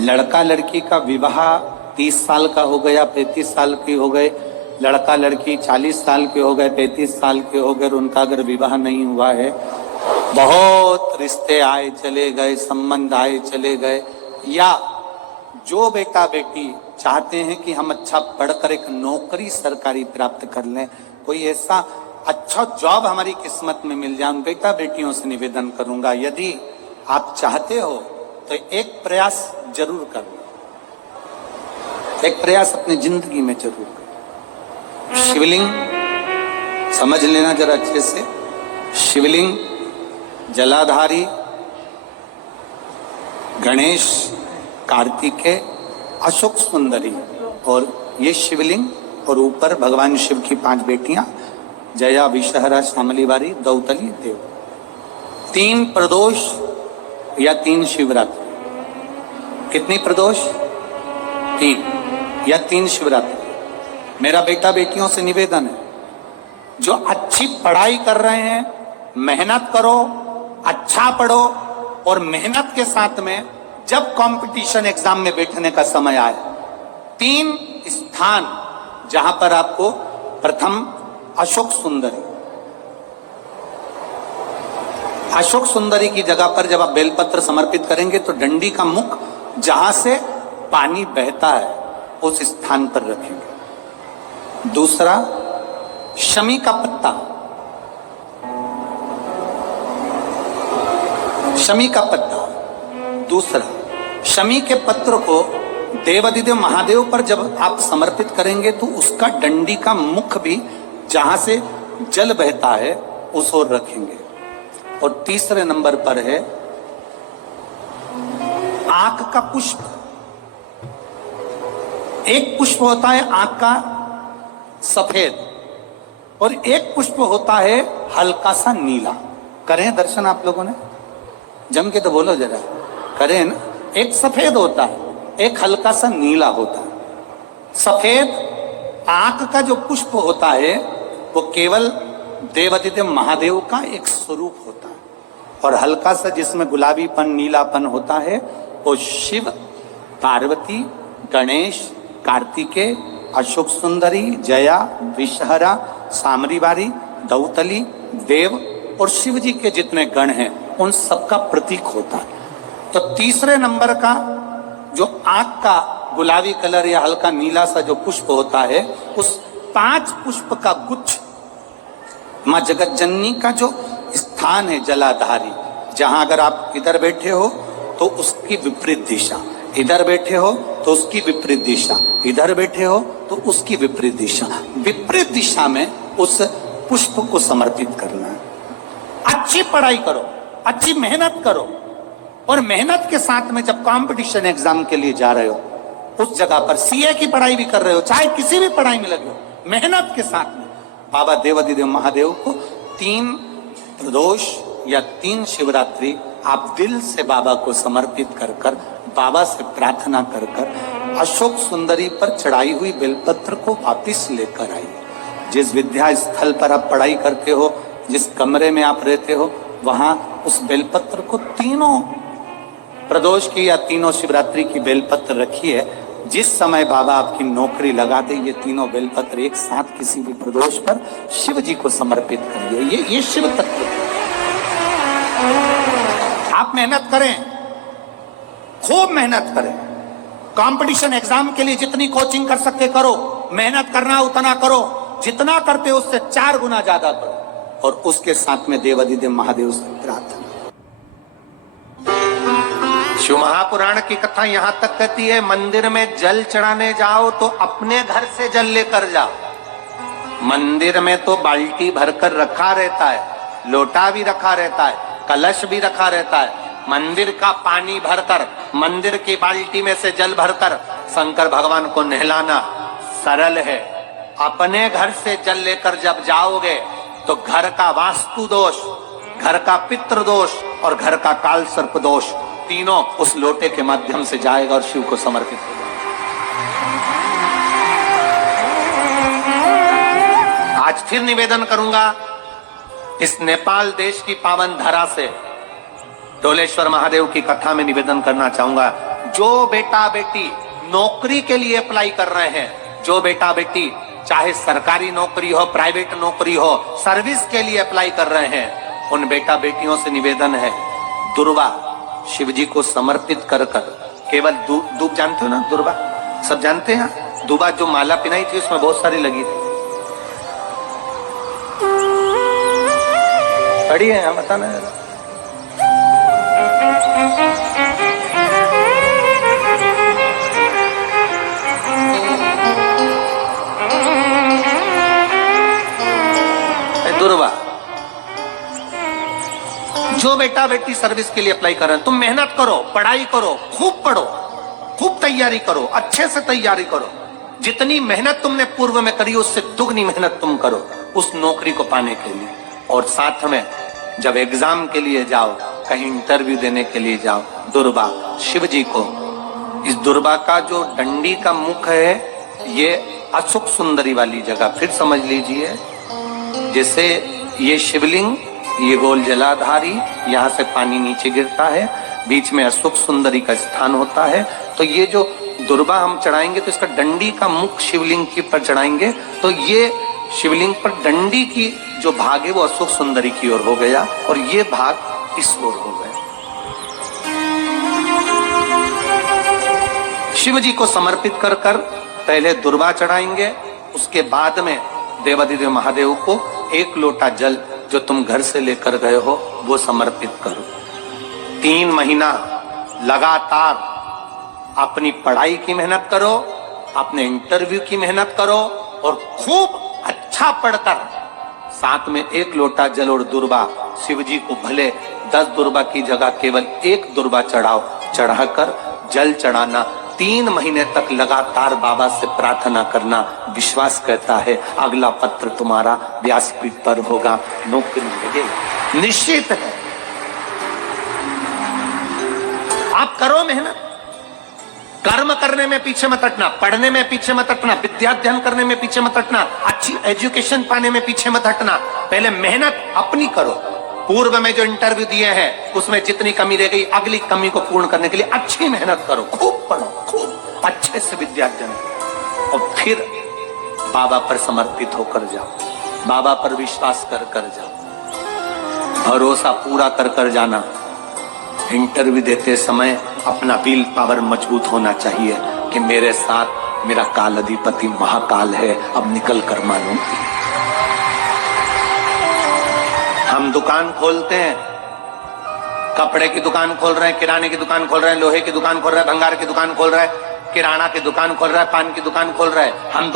लड़का लड़की का विवाह 30 साल का हो गया, 35 साल की हो गए, लड़का लड़की 40 साल के हो गए, 35 साल के हो गए, उनका अगर विवाह नहीं हुआ है, बहुत रिश्ते आए चले गए, संबंध आए चले गए, या जो बेटा बेटी चाहते हैं कि हम अच्छा पढ़कर एक नौकरी सरकारी प्राप्त कर लें, कोई ऐसा अच्छा जॉब हमारी किस्मत में मिल जाए, उन बेटा बेटियों से निवेदन करूंगा, यदि आप चाहते हो तो एक प्रयास जरूर करो, एक प्रयास अपनी जिंदगी में जरूर करो। शिवलिंग समझ लेना जरा अच्छे से, शिवलिंग, जलाधारी, गणेश, कार्तिकेय, अशोक सुंदरी, और ये शिवलिंग, और ऊपर भगवान शिव की 5 बेटियां, जया, विषहरा, शामलीवारी, दौतली, देव। 3 प्रदोष या 3 शिवरात्रि। कितनी प्रदोष? 3 या 3 शिवरात्रि। मेरा बेटा बेटियों से निवेदन है, जो अच्छी पढ़ाई कर रहे हैं, मेहनत करो, अच्छा पढ़ो, और मेहनत के साथ में जब कंपटीशन एग्जाम में बैठने का समय आए, 3 स्थान जहां पर आपको, प्रथम अशोक सुंदरी, अशोक सुंदरी की जगह पर जब आप बेलपत्र समर्पित करेंगे तो डंडी का मुख जहां से पानी बहता है उस स्थान पर रखेंगे। दूसरा, शमी का पत्ता, शमी का पत्ता। दूसरा, शमी के पत्र को देवादिदेव महादेव पर जब आप समर्पित करेंगे तो उसका डंडी का मुख भी जहां से जल बहता है उस ओर रखेंगे। और तीसरे नंबर पर है आंख का पुष्प। एक पुष्प होता है आंख का सफेद, और एक पुष्प होता है हल्का सा नीला। करें दर्शन आप लोगों ने? जम के तो बोलो जरा, करें ना? एक सफेद होता है, एक हल्का सा नीला होता है। सफेद आंख का जो पुष्प होता है वो केवल देवादिदेव महादेव का एक स्वरूप होता है, और हल्का सा जिसमें गुलाबीपन, नीलापन होता है वो शिव, पार्वती, गणेश, कार्तिकेय, अशोक सुंदरी, जया, विषहरा, शामलीवारी, दौतली, देव और शिव जी के जितने गण हैं उन सबका प्रतीक होता है। तो तीसरे नंबर का जो आंख का गुलाबी कलर या हल्का नीला सा जो पुष्प होता है, उस 5 पुष्प का गुच्छ मां जगत जननी का जो स्थान है जलाधारी, जहां अगर आप इधर बैठे हो तो उसकी विपरीत दिशा, इधर बैठे हो तो उसकी विपरीत दिशा, इधर बैठे हो तो उसकी विपरीत दिशा, विपरीत दिशा में उस पुष्प को समर्पित करना है। अच्छी पढ़ाई करो, अच्छी मेहनत करो, और मेहनत के साथ में जब कंपटीशन एग्जाम के लिए जा रहे हो, उस जगह पर सीए की पढ़ाई भी कर रहे हो, चाहे किसी भी पढ़ाई में लगे हो, मेहनत के साथ में बाबा देवादिदेव महादेव को 3 प्रदोष या 3 शिवरात्रि आप दिल से बाबा को समर्पित कर कर, बाबा से प्रार्थना कर कर अशोक सुंदरी पर चढ़ाई हुई बेलपत्र को वापिस लेकर आइए। जिस विद्या स्थल पर आप पढ़ाई करते हो, जिस कमरे में आप रहते हो, वहां उस बेलपत्र को 3 प्रदोष की या 3 शिवरात्रि की बेलपत्र रखिए। जिस समय बाबा आपकी नौकरी लगा दे, ये 3 बेलपत्र एक साथ किसी भी प्रदोष पर शिव जी को समर्पित करिए। ये शिव तत्व है। आप मेहनत करें, खूब मेहनत करें, कंपटीशन एग्जाम के लिए जितनी कोचिंग कर सकते करो, मेहनत करना उतना करो, जितना करते हो उससे 4 गुना ज्यादा करो, और उसके साथ में देवादिदेव महादेव से प्रार्थना। शिव महापुराण की कथा यहां तक कहती है, मंदिर में जल चढ़ाने जाओ तो अपने घर से जल लेकर जाओ। मंदिर में तो बाल्टी भरकर रखा रहता है, लोटा भी रखा रहता है, कलश भी रखा रहता है। मंदिर का पानी भरकर, मंदिर की बाल्टी में से जल भरकर शंकर भगवान को नहलाना सरल है। अपने घर से जल लेकर जब जाओगे तो घर का वास्तु दोष, घर का पितृ दोष और घर का काल सर्प दोष तीनों उस लोटे के माध्यम से जाएगा और शिव को समर्पित होगा। आज फिर निवेदन करूंगा, इस नेपाल देश की पावन धरा से डोलेश्वर महादेव की कथा में निवेदन करना चाहूंगा, जो बेटा बेटी नौकरी के लिए अप्लाई कर रहे हैं, जो बेटा बेटी चाहे सरकारी नौकरी हो, प्राइवेट नौकरी हो, सर्विस के लिए अप्लाई कर रहे हैं, उन बेटा बेटियों से निवेदन है, दुर्वा शिव जी को समर्पित कर कर केवल दूब जानते हो ना, दुर्वा सब जानते हैं, दुबा जो माला पिनाई थी उसमें बहुत सारी लगी थी, पढ़ी है, बताना जरा। दुर्वा, जो बेटा बेटी सर्विस के लिए अप्लाई कर रहे हैं, तुम मेहनत करो, पढ़ाई करो, खूब पढ़ो, खूब तैयारी करो, अच्छे से तैयारी करो, जितनी मेहनत तुमने पूर्व में करी उससे दुगनी मेहनत तुम करो उस नौकरी को पाने के लिए। और साथ में जब एग्जाम के लिए जाओ, कहीं इंटरव्यू देने के लिए जाओ, दुर्वा शिव जी को, इस दुर्वा का जो डंडी का मुख है ये अशोक सुंदरी वाली जगह, फिर समझ लीजिए, जैसे ये शिवलिंग, ये गोल जलाधारी, यहाँ से पानी नीचे गिरता है, बीच में अशोक सुंदरी का स्थान होता है, तो ये जो दुर्वा हम चढ़ाएंगे तो इसका डंडी का मुख शिवलिंग के पर चढ़ाएंगे तो ये शिवलिंग पर डंडी की जो भाग है वो अशोक सुंदरी की ओर हो गया और ये भाग इस ओर हो गया। शिव जी को समर्पित कर कर पहले दुर्वा चढ़ाएंगे, उसके बाद में देवाधिदेव महादेव को एक लोटा जल जो तुम घर से लेकर गए हो वो समर्पित करो। 3 महीना लगातार अपनी पढ़ाई की मेहनत करो, अपने इंटरव्यू की मेहनत करो और खूब अच्छा पढ़कर साथ में 1 लोटा जल और दुर्वा, शिव जी को भले 10 दुर्वा की जगह केवल 1 दुर्वा चढ़ाओ, चढ़ाकर जल चढ़ाना, 3 महीने तक लगातार बाबा से प्रार्थना करना। विश्वास कहता है अगला पत्र तुम्हारा व्यासपीठ पर होगा, नौकरी लगेगी, निश्चित है। आप करो मेहनत, कर्म करने में पीछे मत हटना, पढ़ने में पीछे मत हटना, विद्याध्ययन करने में पीछे मत हटना, अच्छी एजुकेशन पाने में पीछे मत हटना, पहले मेहनत अपनी करो। पूर्व में जो इंटरव्यू दिए हैं उसमें जितनी कमी रह गई अगली कमी को पूर्ण करने के लिए अच्छी मेहनत करो, खूब पढ़ो, खूब अच्छे से विद्याध्ययन करो और फिर बाबा पर समर्पित होकर जाओ, बाबा पर विश्वास कर कर जाओ, भरोसा पूरा कर कर जाना। इंटरव्यू देते समय अपना विल पावर मजबूत होना चाहिए कि मेरे साथ मेरा काल अधिपति महाकाल है, अब निकल कर मानूंगी। हम दुकान खोलते हैं, कपड़े की दुकान खोल रहे हैं, किराने की दुकान खोल रहे हैं, लोहे की दुकान खोल रहे हैं, भंगार की दुकान खोल रहे हैं, किराना की दुकान खोल रहा है, पान की दुकान खोल रहा है, हम